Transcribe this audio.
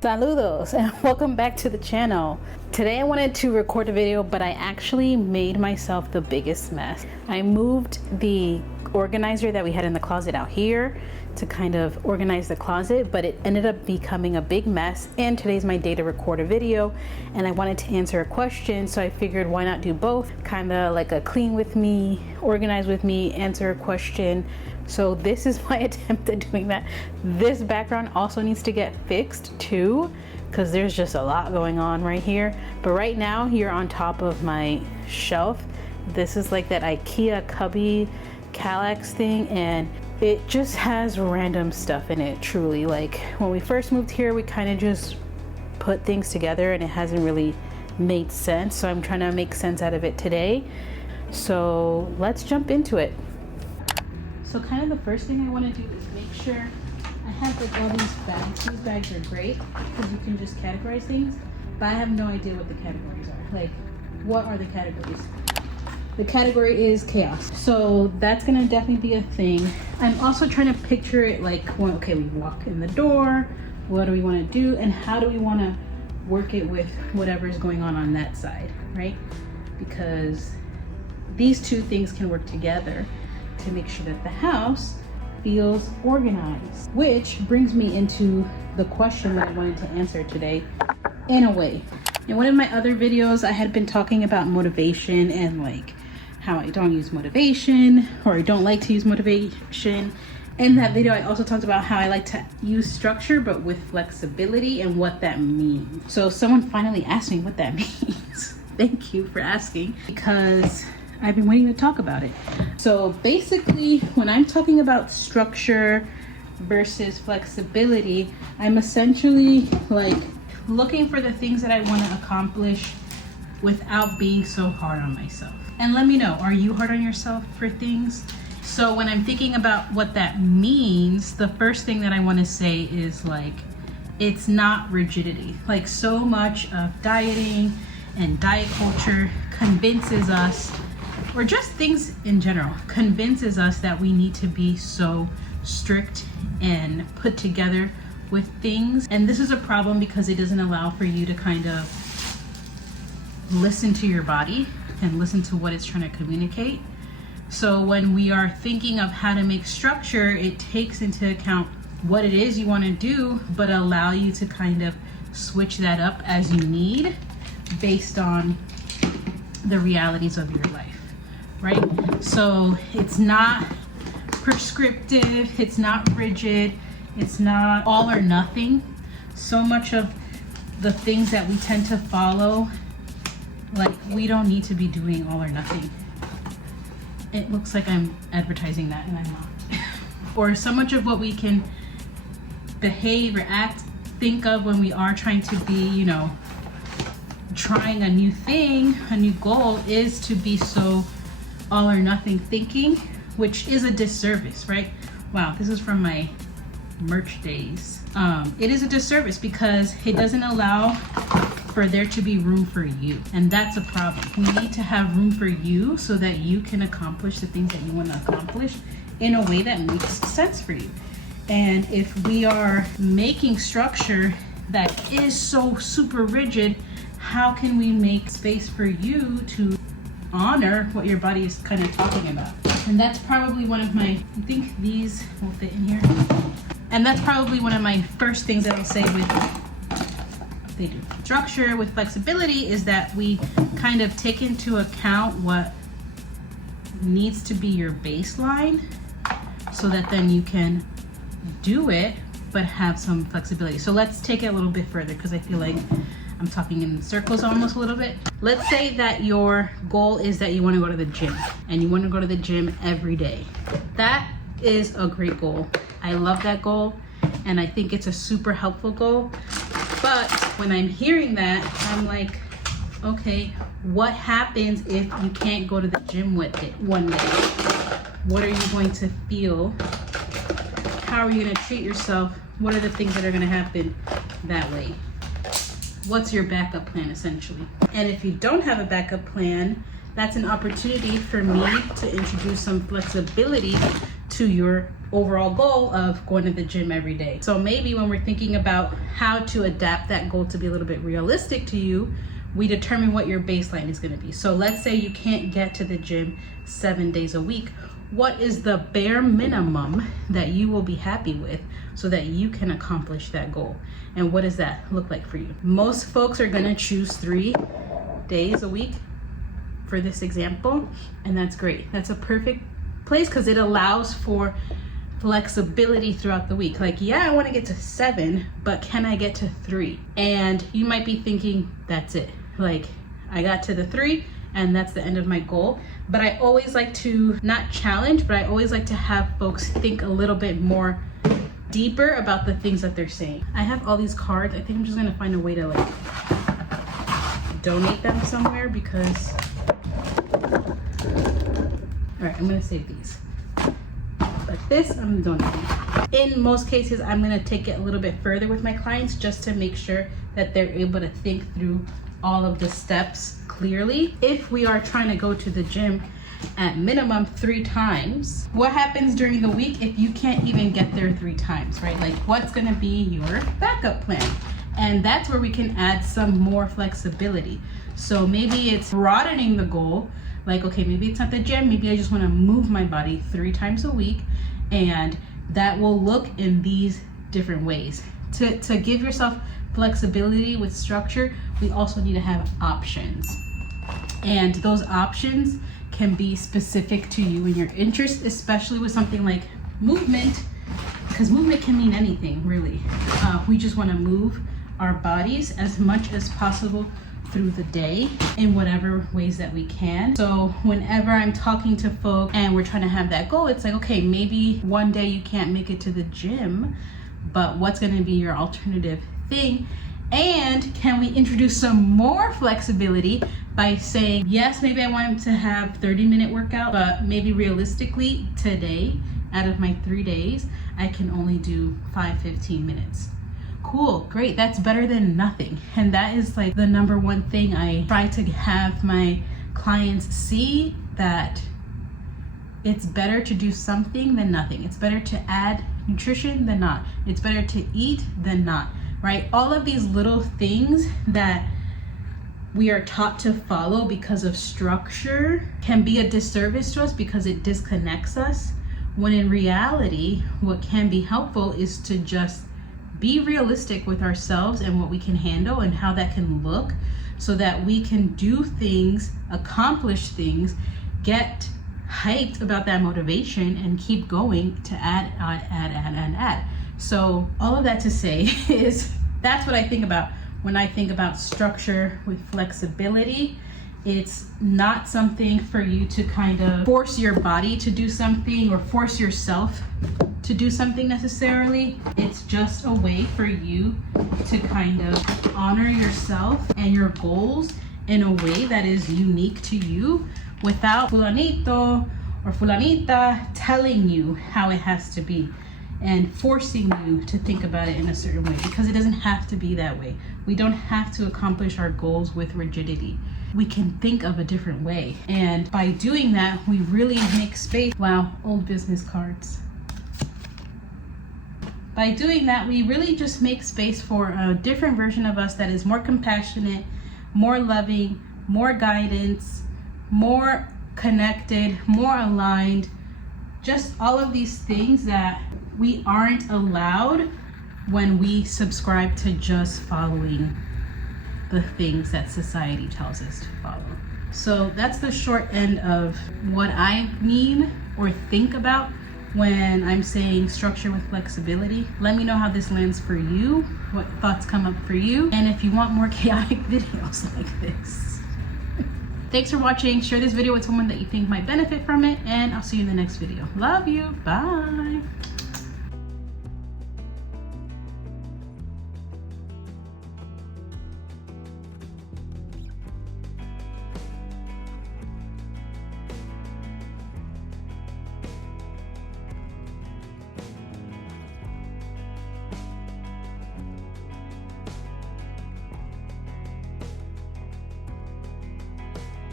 Saludos and welcome back to the channel. Today I wanted to record a video, but I actually made myself the biggest mess. I moved the organizer that we had in the closet out here to kind of organize the closet, but it ended up becoming a big mess, and today's my day to record a video and I wanted to answer a question, so I figured why not do both, kind of like a clean with me, organize with me, answer a question. So this is my attempt at doing that. This background also needs to get fixed too, because there's just a lot going on right here. But right now, here on top of my shelf, this is like that IKEA cubby Kallax thing, and it just has random stuff in it, truly. Like when we first moved here, we kind of just put things together and it hasn't really made sense. So I'm trying to make sense out of it today. So let's jump into it. So kind of the first thing I want to do is make sure I have like all these bags. These bags are great because you can just categorize things, but I have no idea what the categories are. Like, what are the categories? The category is chaos. So that's gonna definitely be a thing. I'm also trying to picture it like, well, okay, we walk in the door, what do we want to do, and how do we want to work it with whatever is going on that side, right? Because these two things can work together to make sure that the house feels organized, which brings me into the question that I wanted to answer today in a way. In one of my other videos, I had been talking about motivation and like how I don't use motivation, or I don't like to use motivation. In that video, I also talked about how I like to use structure, but with flexibility and what that means. So someone finally asked me what that means. Thank you for asking, because I've been waiting to talk about it. So basically, when I'm talking about structure versus flexibility, I'm essentially like looking for the things that I want to accomplish without being so hard on myself. And let me know, are you hard on yourself for things? So when I'm thinking about what that means, the first thing that I want to say is like, it's not rigidity. Like, so much of dieting and diet culture convinces us, or just things in general, convinces us that we need to be so strict and put together with things. And this is a problem because it doesn't allow for you to kind of listen to your body and listen to what it's trying to communicate. So when we are thinking of how to make structure, it takes into account what it is you want to do, but allow you to kind of switch that up as you need based on the realities of your life. Right? So it's not prescriptive, it's not rigid, it's not all or nothing. So much of the things that we tend to follow, like, we don't need to be doing all or nothing. It looks like I'm advertising that and I'm not. Or so much of what we can behave or act, think of when we are trying to be, you know, trying a new thing, a new goal, is to be so all or nothing thinking, which is a disservice, right? Wow, this is from my merch days. It is a disservice because it doesn't allow for there to be room for you, and that's a problem. We need to have room for you so that you can accomplish the things that you want to accomplish in a way that makes sense for you. And if we are making structure that is so super rigid, how can we make space for you to honor what your body is kind of talking about? And that's probably one of my, I think these will fit in here. And that's probably one of my first things that I'll say with they do structure with flexibility, is that we kind of take into account what needs to be your baseline so that then you can do it but have some flexibility. So let's take it a little bit further, because I feel like I'm talking in circles almost a little bit. Let's say that your goal is that you want to go to the gym, and you want to go to the gym every day. That is a great goal. I love that goal, and I think it's a super helpful goal. But when I'm hearing that, I'm like, okay, what happens if you can't go to the gym with it one day? What are you going to feel? How are you going to treat yourself? What are the things that are going to happen that way? What's your backup plan, essentially? And if you don't have a backup plan, that's an opportunity for me to introduce some flexibility to your overall goal of going to the gym every day. So maybe when we're thinking about how to adapt that goal to be a little bit realistic to you, we determine what your baseline is going to be. So let's say you can't get to the gym 7 days a week. What is the bare minimum that you will be happy with so that you can accomplish that goal? And what does that look like for you? Most folks are going to choose 3 days a week for this example, and that's great. That's a perfect place because it allows for flexibility throughout the week. Like, yeah, I want to get to 7, but can I get to 3? And you might be thinking, that's it. Like, I got to the 3 and that's the end of my goal. But I always like to not challenge, but I always like to have folks think a little bit more deeper about the things that they're saying. I have all these cards. I think I'm just gonna find a way to like donate them somewhere because, all right, I'm gonna save these. But this, I'm donating. In most cases, I'm gonna take it a little bit further with my clients just to make sure that they're able to think through all of the steps clearly. If we are trying to go to the gym at minimum 3 times, what happens during the week if you can't even get there 3 times, right? Like, what's gonna be your backup plan? And that's where we can add some more flexibility. So maybe it's broadening the goal. Like, okay, maybe it's not the gym, maybe I just wanna move my body 3 times a week, and that will look in these different ways. To give yourself flexibility with structure, we also need to have options. And those options can be specific to you and your interests, especially with something like movement, because movement can mean anything, really. We just want to move our bodies as much as possible through the day in whatever ways that we can. So whenever I'm talking to folks and we're trying to have that goal, it's like, okay, maybe one day you can't make it to the gym, but what's going to be your alternative thing? And can we introduce some more flexibility by saying, yes, maybe I want to have 30-minute workout, but maybe realistically today, out of my 3 days, I can only do 15 minutes. Cool, great, that's better than nothing. And that is like the number one thing I try to have my clients see, that it's better to do something than nothing. It's better to add nutrition than not. It's better to eat than not, right? All of these little things that we are taught to follow because of structure can be a disservice to us because it disconnects us, when in reality, what can be helpful is to just be realistic with ourselves and what we can handle and how that can look, so that we can do things, accomplish things, get hyped about that motivation, and keep going to add. So all of that to say is that's what I think about when I think about structure with flexibility. It's not something for you to kind of force your body to do something or force yourself to do something necessarily. It's just a way for you to kind of honor yourself and your goals in a way that is unique to you, without fulanito or fulanita telling you how it has to be and forcing you to think about it in a certain way, because it doesn't have to be that way. We don't have to accomplish our goals with rigidity. We can think of a different way. And by doing that, we really make space. Wow, old business cards. By doing that, we really just make space for a different version of us that is more compassionate, more loving, more guidance, more connected, more aligned. Just all of these things that we aren't allowed when we subscribe to just following the things that society tells us to follow. So that's the short end of what I mean or think about when I'm saying structure with flexibility. Let me know how this lands for you, what thoughts come up for you, and if you want more chaotic videos like this. Thanks for watching. Share this video with someone that you think might benefit from it, and I'll see you in the next video. Love you. Bye.